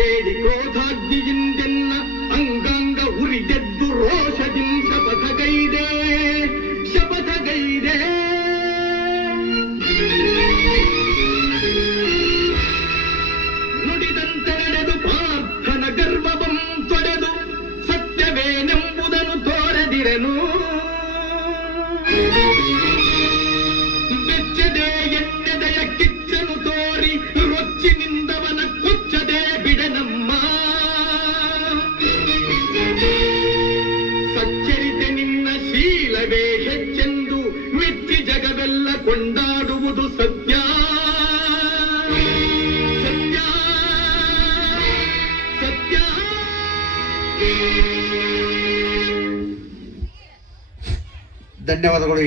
ಕೇಳಿ ಕ್ರೋಧಾಗ್ನಿಯಿಂದೆನ್ನ ಅಂಗಾಂಗ ಉರಿದೆದ್ದು ರೋಷದಿಂ ಶಪಥಗೈದೆ ನುಡಿದಂತೆ ನಡೆದು ಪಾರ್ಥನ ಗರ್ವವಂ ತೊಡೆದು ಸತ್ಯವೇನೆಂಬುದನ್ನು ತೋರದಿರನು ಬೆಚ್ಚದೆ ಎಣ್ಣೆದೆಯ ಕಿಚ್ಚನು ತೋರಿ ರೊಚ್ಚಿನಿಂದವನ ಕೊಚ್ಚದೆ ಬಿಡನಮ್ಮ ಸಚ್ಚರಿತೆ ನಿನ್ನ ಶೀಲವೇ ಹೆಚ್ಚೆಂದು ಮೆಚ್ಚಿ ಜಗವೆಲ್ಲ ಕೊಂಡಾಡುವುದು ಸತ್ಯ ಸತ್ಯ ಸತ್ಯ. ಧನ್ಯವಾದಗಳು.